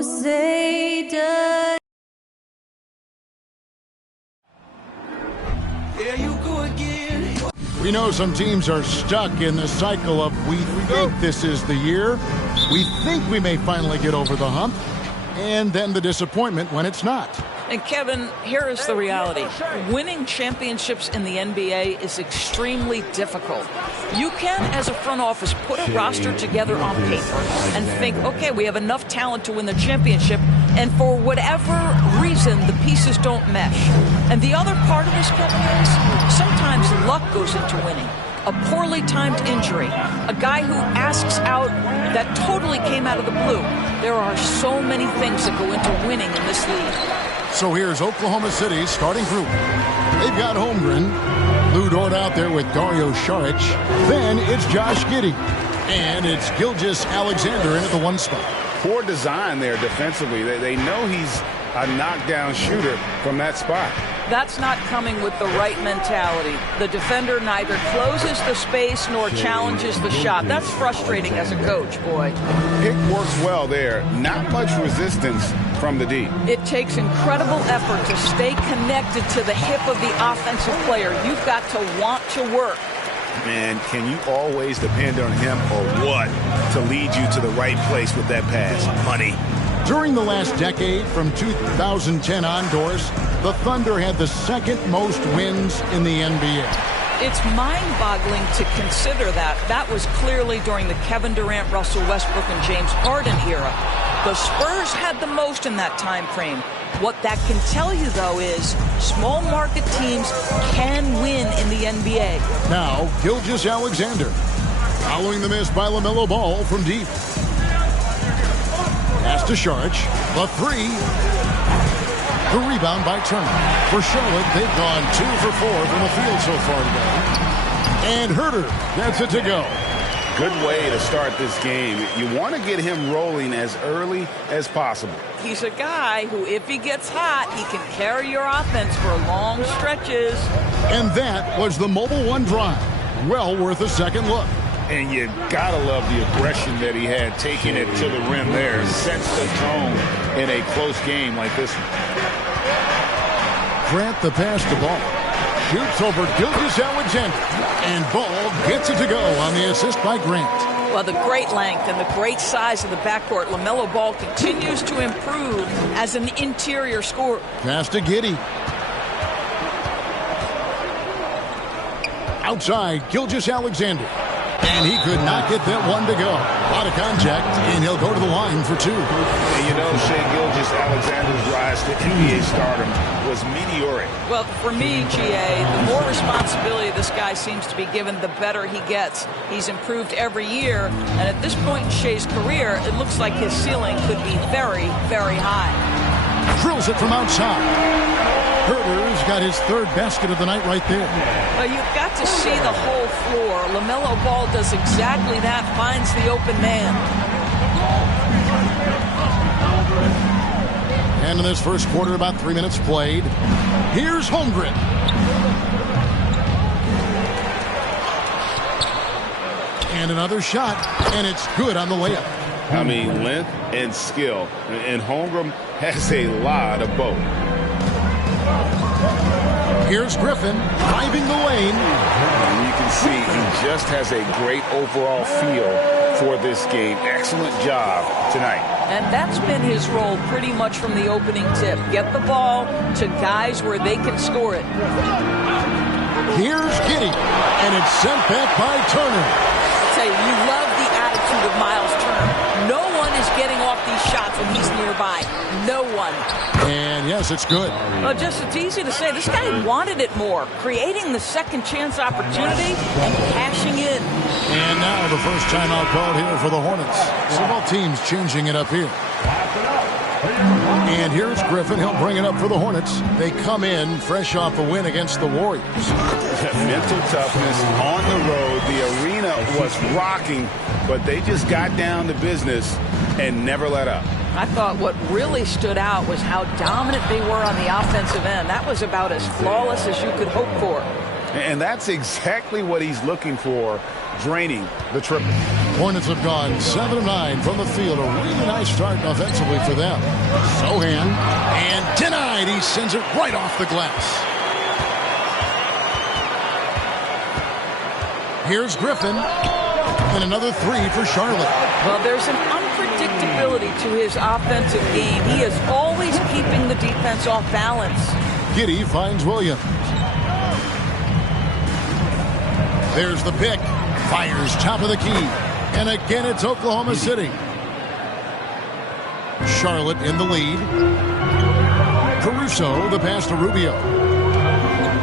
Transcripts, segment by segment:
Poseidon. There you go again. We know some teams are stuck in the cycle of we think this is the year, we think we may finally get over the hump, and then the disappointment when it's not. And Kevin, here is the reality. Winning championships in the NBA is extremely difficult. You can, as a front office, put a roster together on paper and think, okay, we have enough talent to win the championship, and for whatever reason, the pieces don't mesh. And the other part of this, Kevin, is sometimes luck goes into winning. A poorly timed injury, a guy who asks out that totally came out of the blue. There are so many things that go into winning in this league. So here's Oklahoma City's starting group. They've got Holmgren, Lou Dort out there with Dario Saric. Then it's Josh Giddey. And it's Gilgeous-Alexander in at the one spot. Poor design there defensively. They know he's a knockdown shooter from that spot. That's not coming with the right mentality. The defender neither closes the space nor challenges the shot. That's frustrating as a coach, boy. Pick works well there. Not much resistance from the D. It takes incredible effort to stay connected to the hip of the offensive player. You've got to want to work. Man, can you always depend on him or what to lead you to the right place with that pass? Money. During the last decade, from 2010 onwards, the Thunder had the second most wins in the NBA. It's mind-boggling to consider that. That was clearly during the Kevin Durant, Russell Westbrook, and James Harden era. The Spurs had the most in that time frame. What that can tell you, though, is small market teams can win in the NBA. Now, Gilgeous-Alexander, following the miss by LaMelo Ball from deep. Pass to Saric, the three. The rebound by Turner. For Charlotte, they've gone 2 for 4 from the field so far today. And Herter gets it to go. Good way to start this game. You want to get him rolling as early as possible. He's a guy who, if he gets hot, he can carry your offense for long stretches. And that was the Mobile One drive. Well worth a second look. And you gotta love the aggression that he had taking it to the rim there. Sets the tone in a close game like this one. Grant the pass to Ball. Shoots over Gilgeous-Alexander. And Ball gets it to go on the assist by Grant. Well, the great length and the great size of the backcourt, LaMelo Ball continues to improve as an interior scorer. Pass to Giddey. Outside, Gilgeous-Alexander. And he could not get that one to go. A lot of contact, and he'll go to the line for 2. And you know, Shai Gilgeous-Alexander's rise to NBA stardom was meteoric. Well, for me, GA, the more responsibility this guy seems to be given, the better he gets. He's improved every year, and at this point in Shai's career, it looks like his ceiling could be very, very high. Drills it from outside. Herter's got his third basket of the night right there. Well, you've got to see the whole floor. LaMelo Ball does exactly that, finds the open man. And in this first quarter, about 3 minutes played. Here's Holmgren. And another shot, and it's good on the layup. I mean, length and skill. And Holmgren has a lot of both. Here's Griffin driving the lane. And you can see he just has a great overall feel for this game. Excellent job tonight. And that's been his role pretty much from the opening tip. Get the ball to guys where they can score it. Here's Giddey, and it's sent back by Turner. I'll tell you love the attitude of Miles Turner. No one is getting off these shots when he's nearby. No one. And yes, it's good. Well, it's easy to say. This guy wanted it more. Creating the second chance opportunity and cashing in. And now the first timeout called here for the Hornets. So both teams changing it up here. And here's Griffin. He'll bring it up for the Hornets. They come in fresh off a win against the Warriors. Mental toughness on the road. The arena was rocking, but they just got down to business and never let up. I thought what really stood out was how dominant they were on the offensive end. That was about as flawless as you could hope for. And that's exactly what he's looking for, draining the triple. Hornets have gone 7 of 9 from the field. A really nice start offensively for them. Sochan, and denied. He sends it right off the glass. Here's Griffin, and another 3 for Charlotte. Well, there's an unpredictability to his offensive game. He is always keeping the defense off balance. Giddey finds Williams. There's the pick. Fires top of the key. And again, it's Oklahoma City. Charlotte in the lead. Caruso, the pass to Rubio.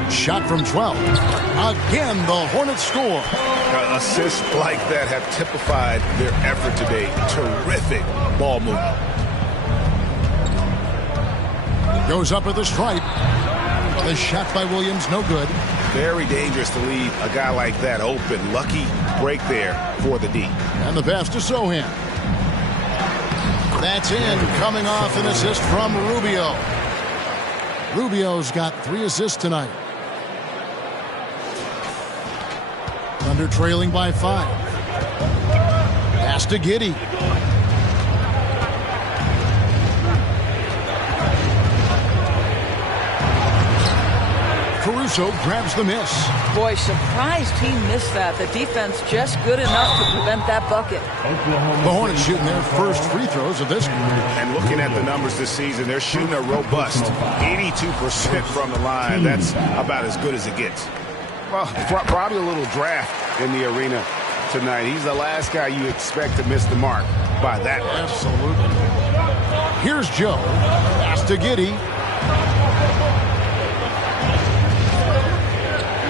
Shot from 12. Again, the Hornets score. Assists like that have typified their effort today. Terrific ball movement. Goes up at the stripe. The shot by Williams, no good. Very dangerous to leave a guy like that open. Lucky break there for the D. And the pass to Sochan. That's in, coming off an assist from Rubio. Rubio's got 3 assists tonight. Thunder trailing by 5. Pass to Giddey. Caruso grabs the miss. Boy, surprised he missed that. The defense just good enough to prevent that bucket. The Hornets shooting their first free throws of this game. And looking at the numbers this season, they're shooting a robust 82% from the line. That's about as good as it gets. Well, probably a little draft in the arena tonight. He's the last guy you expect to miss the mark by that much. Absolutely. Here's Joe. Pass to Giddey.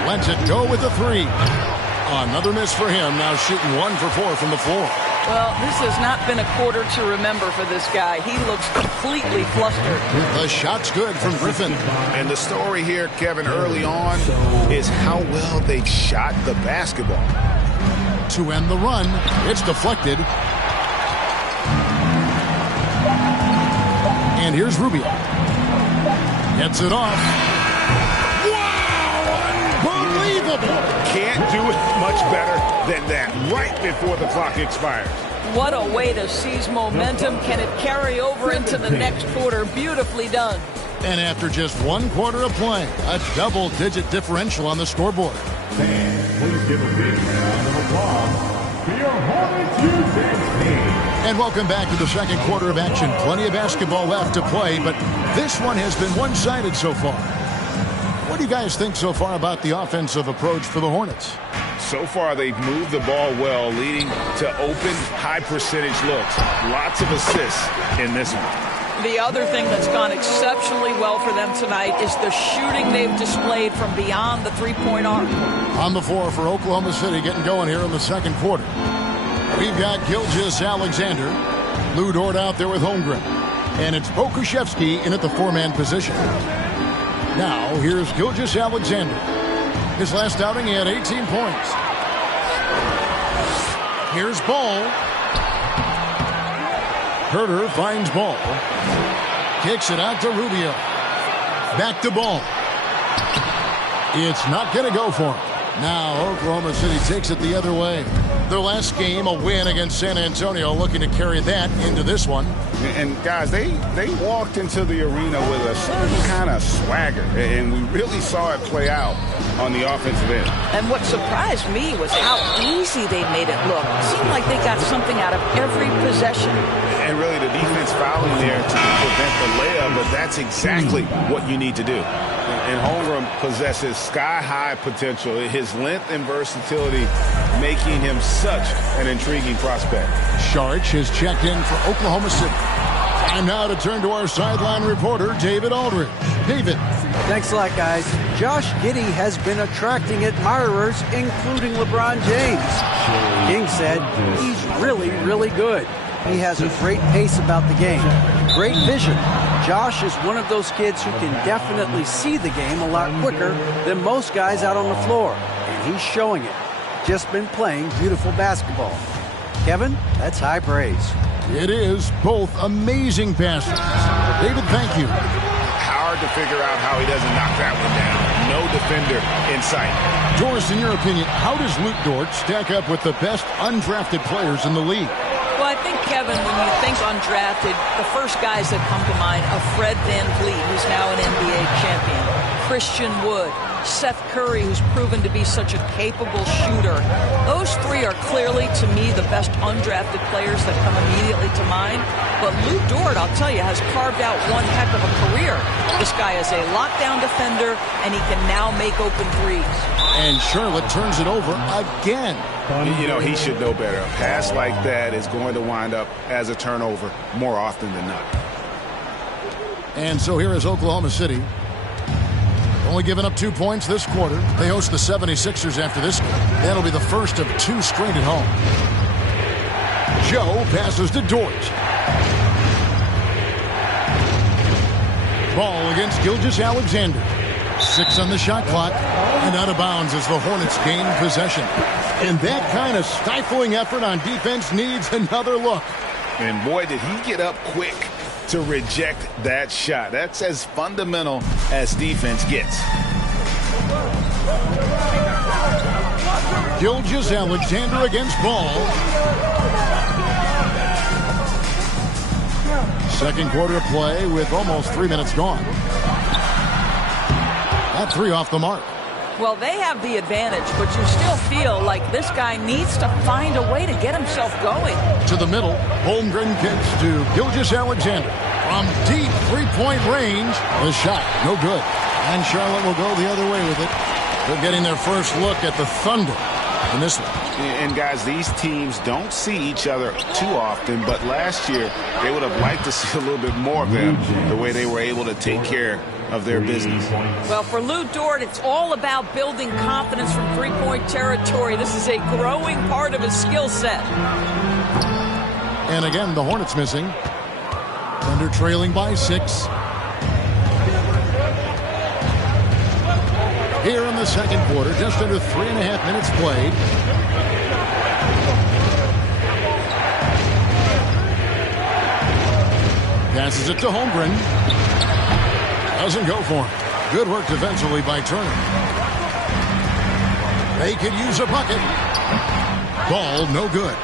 Lets it go with the 3. Another miss for him. Now shooting 1 for 4 from the floor. Well, this has not been a quarter to remember for this guy. He looks completely flustered. The shot's good from Griffin. And the story here, Kevin, early on is how well they shot the basketball. To end the run, it's deflected. And here's Rubio. Gets it off. Can't do it much better than that right before the clock expires. What a way to seize momentum. Can it carry over into the next quarter? Beautifully done. And after just 1 quarter of play, a double-digit differential on the scoreboard. Please give a big round of applause for your Hornets USA team. And welcome back to the second quarter of action. Plenty of basketball left to play, but this one has been one-sided so far. What do you guys think so far about the offensive approach for the Hornets? So far, they've moved the ball well, leading to open, high-percentage looks. Lots of assists in this one. The other thing that's gone exceptionally well for them tonight is the shooting they've displayed from beyond the three-point arc. On the floor for Oklahoma City getting going here in the second quarter. We've got Gilgeous-Alexander. Lou Dort out there with Holmgren. And it's Pokusevski in at the 4-man position. Now, here's Gilgeous-Alexander. His last outing, he had 18 points. Here's Ball. Herter finds Ball. Kicks it out to Rubio. Back to Ball. It's not going to go for him. Now, Oklahoma City takes it the other way. Their last game, a win against San Antonio, looking to carry that into this one. And guys, they walked into the arena with a certain kind of swagger, and we really saw it play out on the offensive end. And what surprised me was how easy they made it look. It seemed like they got something out of every possession. And really the defense fouling there to prevent the layup, but that's exactly what you need to do. And Holmgren possesses sky-high potential. His length and versatility making him such an intriguing prospect. Saric has checked in for Oklahoma City. Time now to turn to our sideline reporter, David Aldridge. David. Thanks a lot, guys. Josh Giddey has been attracting admirers, including LeBron James. King said he's really, really good. He has a great pace about the game, great vision. Josh is one of those kids who can definitely see the game a lot quicker than most guys out on the floor, and he's showing it. Just been playing beautiful basketball. Kevin, that's high praise. It is. Both amazing passes. David, thank you. Hard to figure out how he doesn't knock that one down. no defender in sight. Doris, in your opinion, how does Luke Dort stack up with the best undrafted players in the league? Well, I think, Kevin, when you think undrafted, the first guys that come to mind are Fred VanVleet, who's now an NBA champion, Christian Wood, Seth Curry, who's proven to be such a capable shooter. Those three are clearly, to me, the best undrafted players that come immediately to mind. But Luke Dort, I'll tell you, has carved out one heck of a career. This guy is a lockdown defender, and he can now make open threes. And Charlotte turns it over again. You know, he should know better. A pass like that is going to wind up as a turnover more often than not. And so here is Oklahoma City. Only giving up 2 points this quarter. They host the 76ers after this game. That'll be the first of 2 straight at home. Joe passes to Dort. Ball against Gilgeous-Alexander. 6 on the shot clock. And out of bounds as the Hornets gain possession. And that kind of stifling effort on defense needs another look. And boy, did he get up quick to reject that shot. That's as fundamental as defense gets. Gilgeous-Alexander against Ball. Second quarter of play with almost 3 minutes gone. That 3 off the mark. Well, they have the advantage, but you still feel like this guy needs to find a way to get himself going. To the middle, Holmgren gets to Gilgeous-Alexander. From deep three-point range, the shot, no good. And Charlotte will go the other way with it. They're getting their first look at the Thunder in this one. And guys, these teams don't see each other too often, but last year they would have liked to see a little bit more of them, the way they were able to take care of their business. Well, for Lou Dort, it's all about building confidence from three-point territory. This is a growing part of his skill set. And again, the Hornets missing. Thunder trailing by 6. Here in the second quarter, just under 3.5 minutes played. Passes it to Holmgren. Doesn't go for him. Good work defensively by Turner. They could use a bucket. Ball, no good.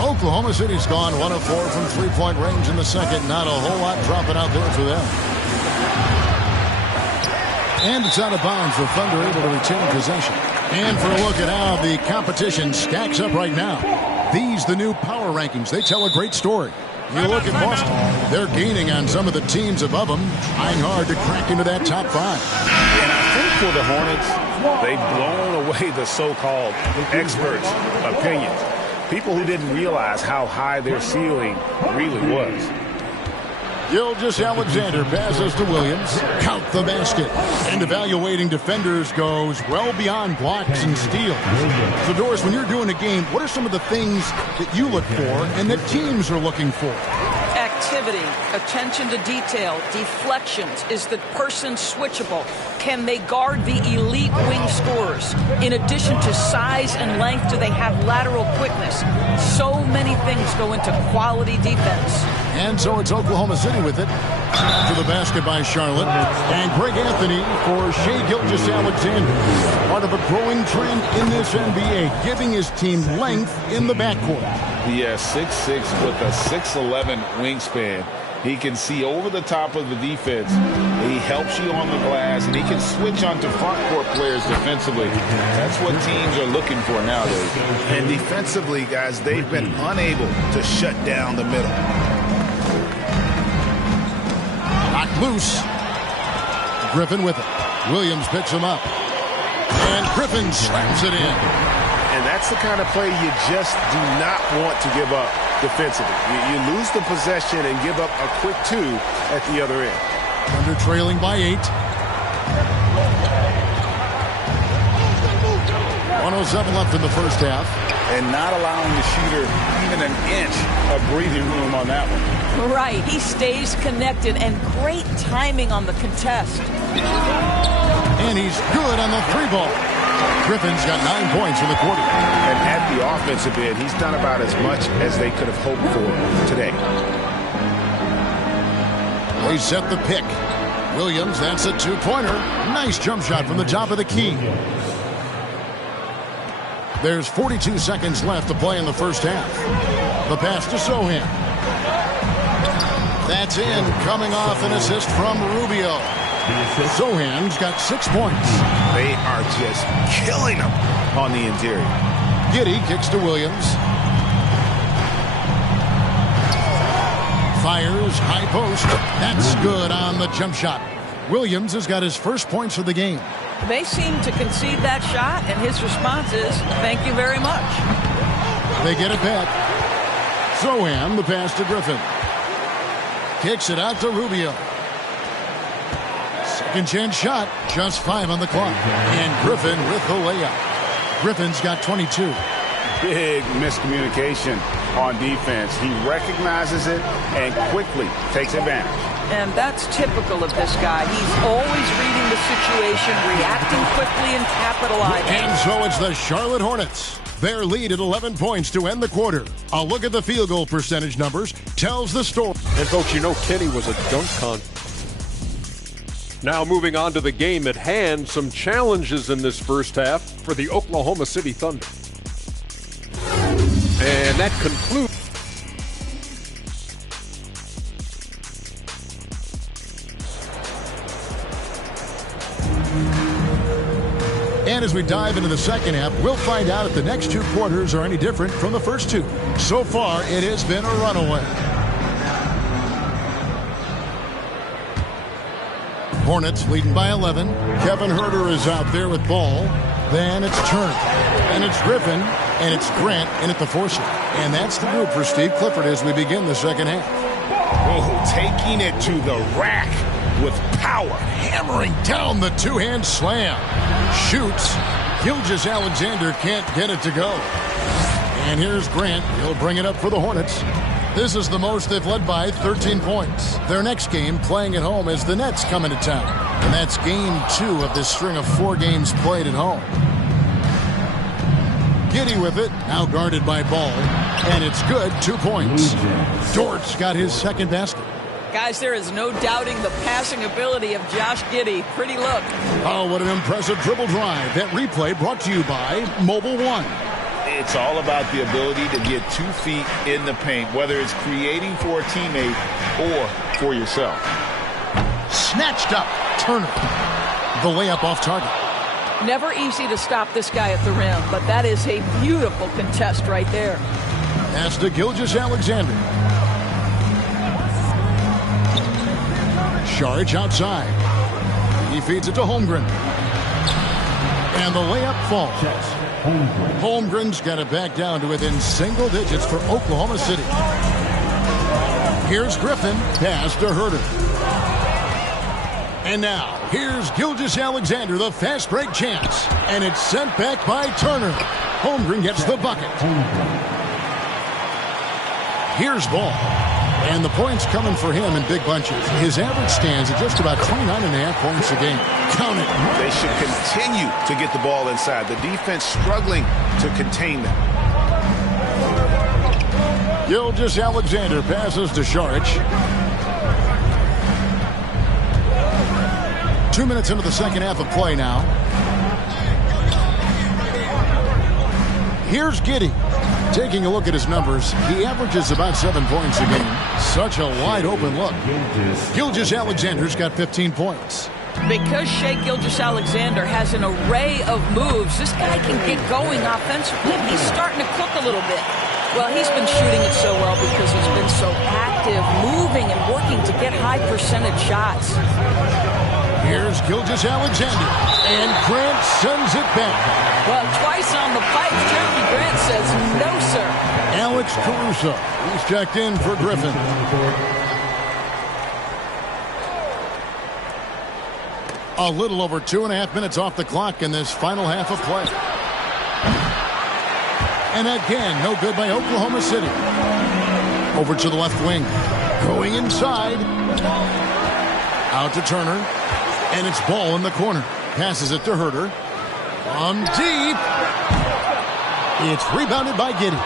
Oklahoma City's gone 1 of 4 from three-point range in the second. Not a whole lot dropping out there for them. And it's out of bounds. The Thunder able to retain possession. And for a look at how the competition stacks up right now. These, the new power rankings, they tell a great story. You look at Boston, they're gaining on some of the teams above them, trying hard to crack into that top 5. And I think for the Hornets, they've blown away the so-called experts' opinions. People who didn't realize how high their ceiling really was. Gilgeous-Alexander passes to Williams. Count the basket. And evaluating defenders goes well beyond blocks and steals. So, Doris, when you're doing a game, what are some of the things that you look for and that teams are looking for? Activity, attention to detail, deflections. Is the person switchable? Can they guard the elite wing scorers? In addition to size and length, do they have lateral quickness? So many things go into quality defense. And so it's Oklahoma City with it. To the basket by Charlotte. And Greg Anthony for Shai Gilgeous-Alexander. Part of a growing trend in this NBA, giving his team length in the backcourt. Yeah, 6'6" with a 6'11" wingspan. He can see over the top of the defense. He helps you on the glass, and he can switch onto front court players defensively. That's what teams are looking for nowadays. And defensively, guys, they've been unable to shut down the middle. Knocked loose. Griffin with it. Williams picks him up. And Griffin slams it in. And that's the kind of play you just do not want to give up defensively. You lose the possession and give up a quick 2 at the other end. Thunder trailing by 8. 107 left in the first half. And not allowing the shooter even an inch of breathing room on that one. Right, he stays connected, and great timing on the contest. And he's good on the 3-ball. Griffin's got 9 points in the quarter. And at the offensive end, he's done about as much as they could have hoped for today. They set the pick. Williams, that's a two-pointer. Nice jump shot from the top of the key. There's 42 seconds left to play in the first half. The pass to Sochan. That's in, coming off an assist from Rubio. Sochan's got 6 points. They are just killing him on the interior. Giddey kicks to Williams. Fires, high post. That's good on the jump shot. Williams has got his first points of the game. They seem to concede that shot, and his response is, thank you very much. They get it back. Sochan, the pass to Griffin. Kicks it out to Rubio. Second chance shot, just 5 on the clock. And Griffin with the layup. Griffin's got 22. Big miscommunication on defense. He recognizes it and quickly takes advantage. And that's typical of this guy. He's always reading the situation, reacting quickly, and capitalizing. And so it's the Charlotte Hornets. Their lead at 11 points to end the quarter. A look at the field goal percentage numbers tells the story. And folks, you know Kenny was a dunk con. Now moving on to the game at hand, some challenges in this first half for the Oklahoma City Thunder. And that concludes. And as we dive into the second half, we'll find out if the next 2 quarters are any different from the first 2. So far, it has been a runaway. Hornets leading by 11. Kevin Huerter is out there with ball. Then it's Turner. And it's Griffin. And it's Grant in at the 4 slot. And that's the group for Steve Clifford as we begin the second half. Oh, taking it to the rack with power. Hammering down the two-hand slam. Shoots. Gilgeous-Alexander can't get it to go. And here's Grant. He'll bring it up for the Hornets. This is the most they've led by, 13 points. Their next game playing at home as the Nets come into town. And that's game 2 of this string of 4 games played at home. Giddey with it, now guarded by Ball. And it's good, 2 points. Dort's got his second basket. Guys, there is no doubting the passing ability of Josh Giddey. Pretty look. Oh, what an impressive dribble drive. That replay brought to you by Mobile One. It's all about the ability to get 2 feet in the paint, whether it's creating for a teammate or for yourself. Snatched up. Turner. The layup off target. Never easy to stop this guy at the rim, but that is a beautiful contest right there. Pass to Gilgeous-Alexander. Saric outside. He feeds it to Holmgren. And the layup falls. Holmgren's got it back down to within single digits for Oklahoma City. Here's Griffin. Pass to Huerter. And now, here's Gilgeous-Alexander, the fast break chance. And it's sent back by Turner. Holmgren gets the bucket. Here's Ball. And the points coming for him in big bunches. His average stands at just about 29.5 points a game. Count it. They should continue to get the ball inside. The defense struggling to contain them. Gilgeous-Alexander passes to Saric. 2 minutes into the second half of play now. Here's Giddey. Taking a look at his numbers, he averages about 7 points a game. Such a wide open look. Gilgeous-Alexander's got 15 points. Because Shai Gilgeous-Alexander has an array of moves, this guy can get going offensively. He's starting to cook a little bit. Well, he's been shooting it so well because he's been so active, moving and working to get high percentage shots. Here's Gilgeous-Alexander, and Grant sends it back. Well, twice on the pipe, Jeremy Grant says no, sir. Alex Caruso, he's checked in for Griffin. A little over 2.5 minutes off the clock in this final half of play. And again, no good by Oklahoma City. Over to the left wing. Going inside. Out to Turner. And it's Ball in the corner. Passes it to Huerter. From deep. It's rebounded by Giddey.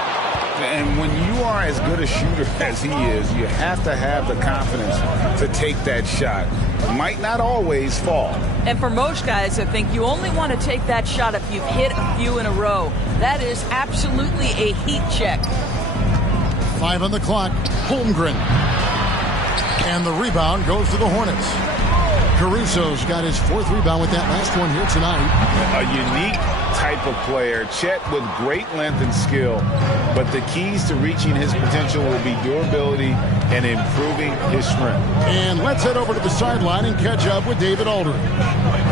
And when you are as good a shooter as he is, you have to have the confidence to take that shot. Might not always fall. And for most guys, I think you only want to take that shot if you've hit a few in a row. That is absolutely a heat check. 5 on the clock. Holmgren. And the rebound goes to the Hornets. Caruso's got his 4th rebound with that last one here tonight. A unique type of player. Chet with great length and skill. But the keys to reaching his potential will be durability and improving his strength. And let's head over to the sideline and catch up with David Aldridge.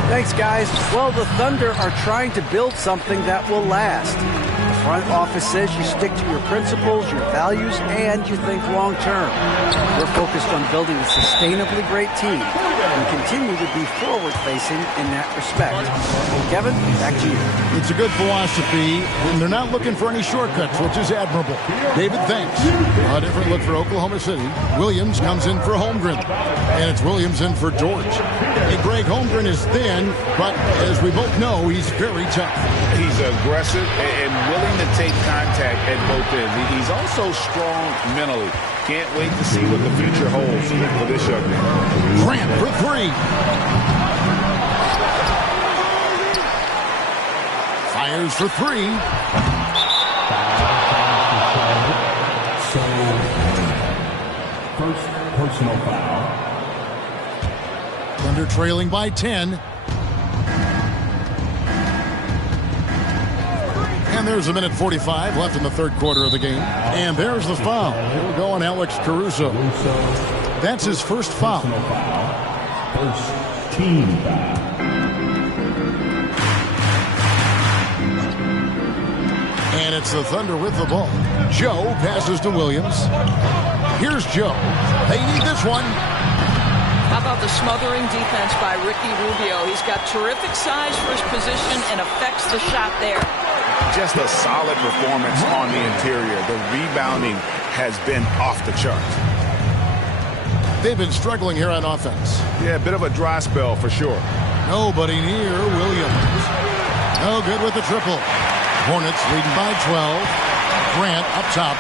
Thanks, guys. Well, the Thunder are trying to build something that will last. The front office says you stick to your principles, your values, and you think long term. We're focused on building a sustainably great team and continue to be forward-facing in that respect. Kevin, back to you. It's a good philosophy, and they're not looking for any shortcuts, which is admirable. David, thanks. A different look for Oklahoma City. Williams comes in for Holmgren, and it's Williams in for George. Hey, Greg, Holmgren is thin, but as we both know, he's very tough. He's aggressive and willing to take contact at both ends. He's also strong mentally. Can't wait to see what the future holds for this young man. Grant for 3. Fires for 3. So, first personal foul. Thunder trailing by 10. And there's 1:45 left in the 3rd quarter of the game. And there's the foul. It'll go on Alex Caruso. That's his first foul. First team foul. And it's the Thunder with the ball. Joe passes to Williams. Here's Joe. They need this one. How about the smothering defense by Ricky Rubio? He's got terrific size for his position and affects the shot there. Just a solid performance on the interior. The rebounding has been off the charts. They've been struggling here on offense. Yeah, a bit of a dry spell for sure. Nobody near Williams. No good with the triple. Hornets leading by 12. Grant up top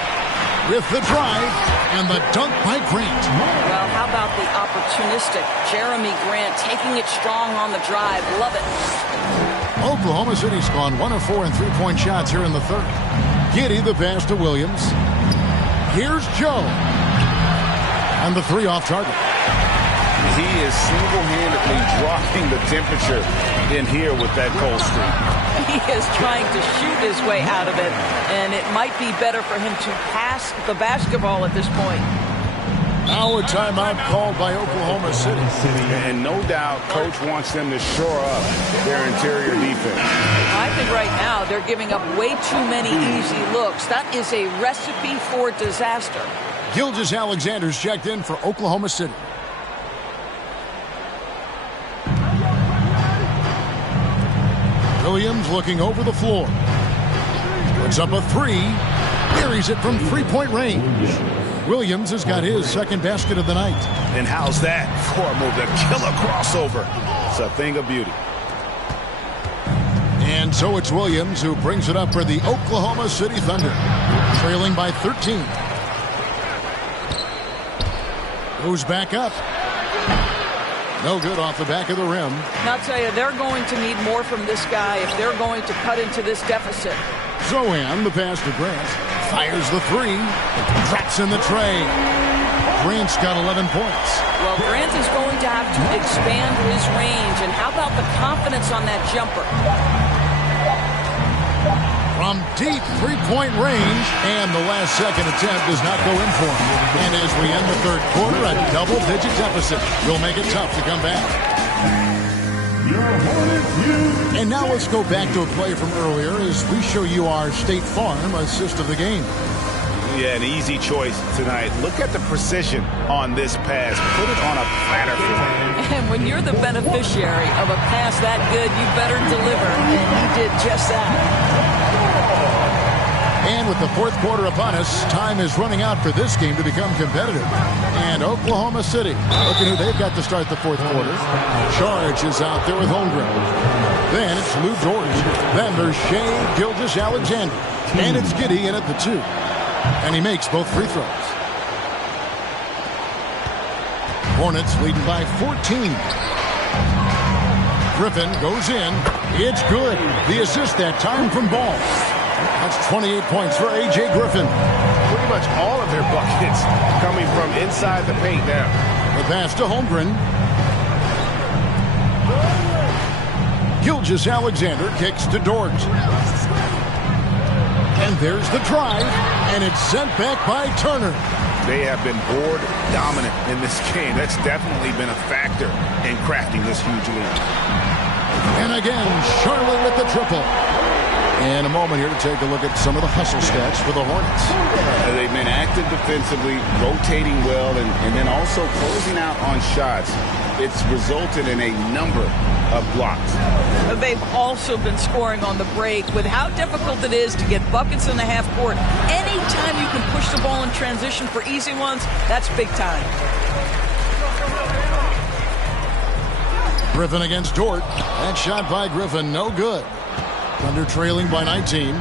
with the drive and the dunk by Grant. Well, how about the opportunistic Jeremy Grant taking it strong on the drive? Love it. Oklahoma City's gone 1 of 4 in three-point shots here in the 3rd. Giddey the pass to Williams. Here's Joe. And the 3 off target. He is single-handedly dropping the temperature in here with that cold streak. He is trying to shoot his way out of it, and it might be better for him to pass the basketball at this point. Now a timeout called by Oklahoma City. And no doubt, Coach wants them to shore up their interior defense. I think right now they're giving up way too many easy looks. That is a recipe for disaster. Gilgeous-Alexander's checked in for Oklahoma City. Williams looking over the floor. Puts up a 3. Buries it from 3-point range. Williams has got his 2nd basket of the night. And how's that for a move? The killer crossover. It's a thing of beauty. And so it's Williams who brings it up for the Oklahoma City Thunder. Trailing by 13. Goes back up. No good off the back of the rim. And I'll tell you, they're going to need more from this guy if they're going to cut into this deficit. Zohan, the pass to Grant. Fires the 3. Traps in the tray. Grant's got 11 points. Well, Grant is going to have to expand his range. And how about the confidence on that jumper? From deep 3-point range, and the last second attempt does not go in for him. And as we end the 3rd quarter, a double-digit deficit will make it tough to come back. And now let's go back to a play from earlier as we show you our State Farm assist of the game. Yeah, an easy choice tonight. Look at the precision on this pass. Put it on a platter for him. And when you're the beneficiary of a pass that good, you better deliver. And he did just that. And with the 4th quarter upon us, time is running out for this game to become competitive. And Oklahoma City, looking who they've got to start the 4th quarter. Charge is out there with Holmgren. Then it's Lou George. Then there's Shai Gilgeous-Alexander. And it's Giddey in at the 2. And he makes both free throws. Hornets leading by 14. Griffin goes in. It's good. The assist that time from Ball. That's 28 points for A.J. Griffin. Pretty much all of their buckets coming from inside the paint now. The pass to Holmgren. Gilgeous-Alexander kicks to Dort. And there's the drive, and it's sent back by Turner. They have been board dominant in this game. That's definitely been a factor in crafting this huge lead. And again, Charlotte with the triple. And a moment here to take a look at some of the hustle stats for the Hornets. They've been active defensively, rotating well, and then also closing out on shots. It's resulted in a number of blocks. They've also been scoring on the break. With how difficult it is to get buckets in the half court, anytime you can push the ball in transition for easy ones, that's big time. Griffin against Dort. That shot by Griffin, no good. Thunder trailing by 19.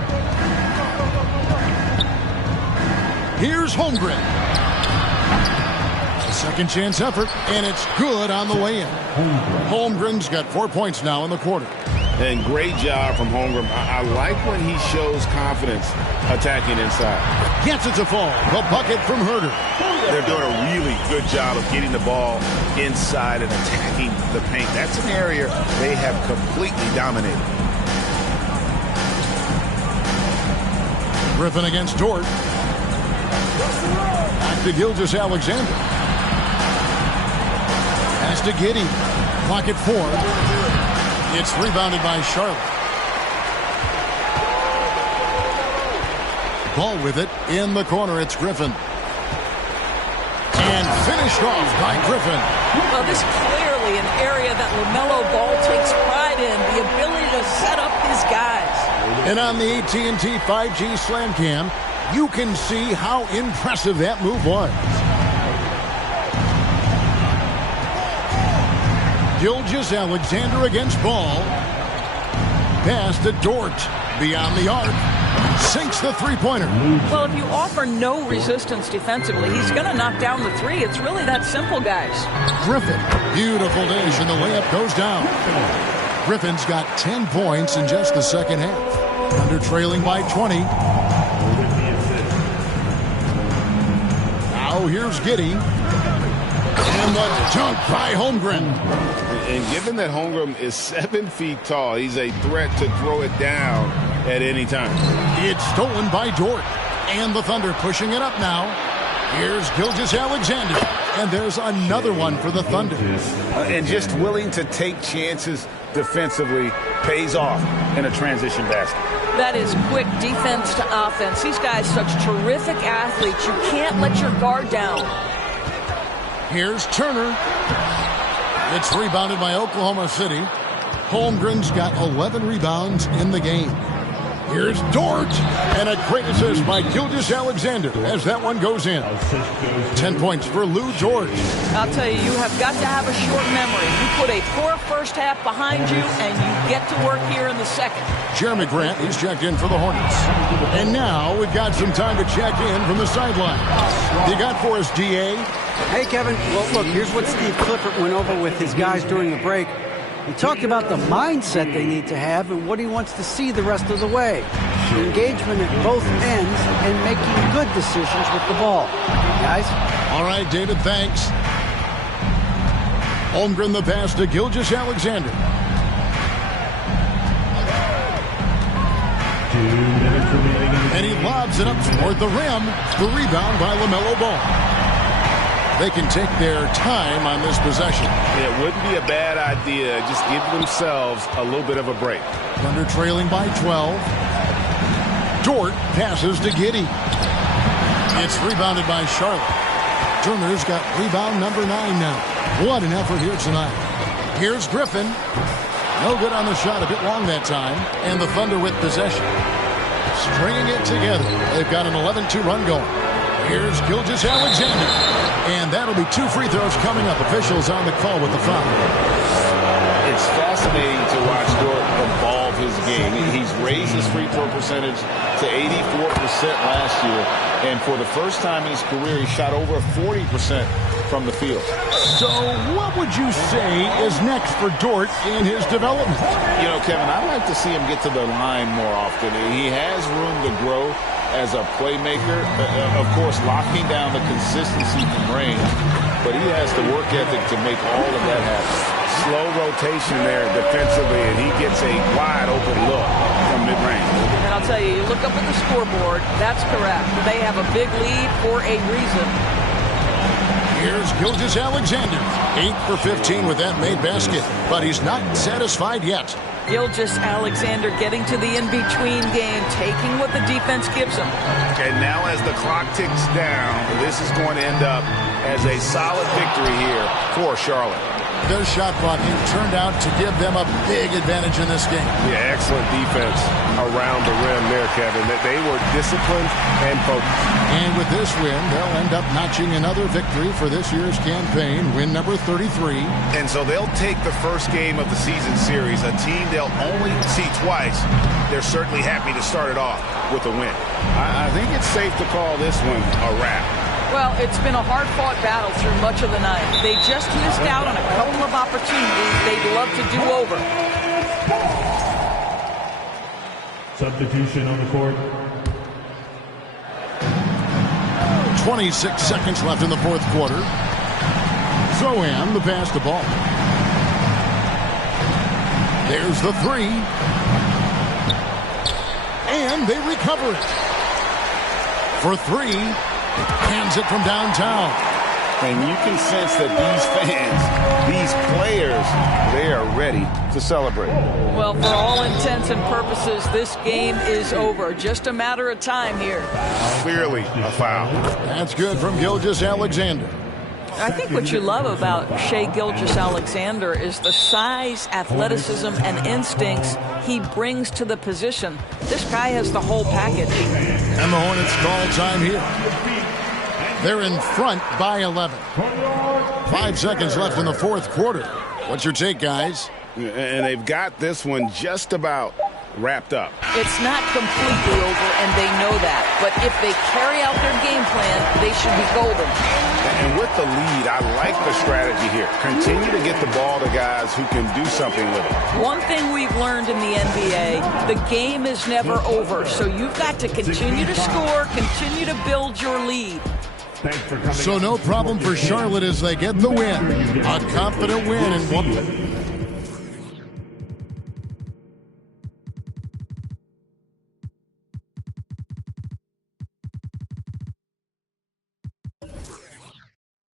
Here's Holmgren. A second chance effort, and it's good on the way in. Holmgren's got 4 points now in the quarter. And great job from Holmgren. I like when he shows confidence attacking inside. Gets it to fall. The bucket from Herter. They're doing a really good job of getting the ball inside and attacking the paint. That's an area they have completely dominated. Griffin against Dort. Back to Gilgeous-Alexander. Pass to Giddey. Clock at 4. It's rebounded by Charlotte. Ball with it in the corner. It's Griffin. And finished off by Griffin. Well, this is clearly an area that LaMelo Ball takes pride in, the ability to set up his guys. And on the AT&T 5G Slam Cam, you can see how impressive that move was. Gilgeous-Alexander against Ball. Pass to Dort. Beyond the arc. Sinks the three-pointer. Well, if you offer no resistance defensively, he's going to knock down the three. It's really that simple, guys. Griffin. Beautiful dish, and the layup goes down. Griffin's got 10 points in just the second half. Under trailing by 20. Now here's Giddey. And the dunk by Holmgren. And given that Holmgren is 7 feet tall, he's a threat to throw it down at any time. It's stolen by Dort. And the Thunder pushing it up now. Here's Gilgeous-Alexander. And there's another one for the Thunder. And just willing to take chances defensively pays off in a transition basket. That is quick defense to offense. These guys such terrific athletes. You can't let your guard down. Here's Turner. It's rebounded by Oklahoma City. Holmgren's got 11 rebounds in the game. Here's Dort. And a great assist by Gilgeous-Alexander as that one goes in. 10 points for Lou Dort. I'll tell you, you have got to have a short memory. You put a poor first half behind you, and you get to work here in the second. Jeremy Grant, he's checked in for the Hornets. And now we've got some time to check in from the sideline. You got for us, D.A.? Hey, Kevin. Well, look, here's what Steve Clifford went over with his guys during the break. He talked about the mindset they need to have and what he wants to see the rest of the way. Engagement at both ends and making good decisions with the ball. Guys? All right, David, thanks. Holmgren the pass to Gilgeous-Alexander. And he lobs it up toward the rim. The rebound by LaMelo Ball. They can take their time on this possession. It wouldn't be a bad idea. Just give themselves a little bit of a break. Thunder trailing by 12. Dort passes to Giddey. It's rebounded by Charlotte. Turner's got rebound number 9 now. What an effort here tonight. Here's Griffin. No good on the shot, a bit long that time. And the Thunder with possession. Stringing it together. They've got an 11-2 run going. Here's Gilgeous-Alexander. And that'll be 2 free throws coming up. Officials on the call with the foul. It's fascinating to watch Dort evolve his game. He's raised his free throw percentage to 84% last year, and for the first time in his career, he shot over 40% from the field. So what would you say is next for Dort in his development? You know, Kevin, I'd like to see him get to the line more often. He has room to grow as a playmaker. Of course, locking down the consistency from range, but he has the work ethic to make all of that happen. Slow rotation there defensively, and he gets a wide open look from mid-range. And I'll tell you, you look up at the scoreboard, that's correct. They have a big lead for a reason. Here's Gilgeous-Alexander, 8 for 15 with that made basket, but he's not satisfied yet. Gilgeous-Alexander getting to the in-between game, taking what the defense gives him. And now as the clock ticks down, this is going to end up as a solid victory here for Charlotte. Their shot blocking turned out to give them a big advantage in this game. Yeah, excellent defense around the rim there, Kevin. They were disciplined and focused. And with this win, they'll end up notching another victory for this year's campaign, win number 33. And so they'll take the first game of the season series, a team they'll only see twice. They're certainly happy to start it off with a win. I think it's safe to call this one a wrap. Well, it's been a hard-fought battle through much of the night. They just missed out on a couple of opportunities they'd love to do over. Substitution on the court. 26 seconds left in the fourth quarter. Zohan, the pass to ball. There's the three. And they recover it. For three. Hands it from downtown. And you can sense that these fans, these players, they are ready to celebrate. Well, for all intents and purposes, this game is over. Just a matter of time here. Clearly a foul. That's good from Gilgeous-Alexander. I think what you love about Shai Gilgeous-Alexander is the size, athleticism, and instincts he brings to the position. This guy has the whole package. And the Hornets call time here. They're in front by 11. 5 seconds left in the fourth quarter. What's your take, guys? And they've got this one just about wrapped up. It's not completely over, and they know that. But if they carry out their game plan, they should be golden. And with the lead, I like the strategy here. Continue to get the ball to guys who can do something with it. One thing we've learned in the NBA, the game is never over. So you've got to continue to score, continue to build your lead. So no problem for Charlotte as they get the win. A confident win in one.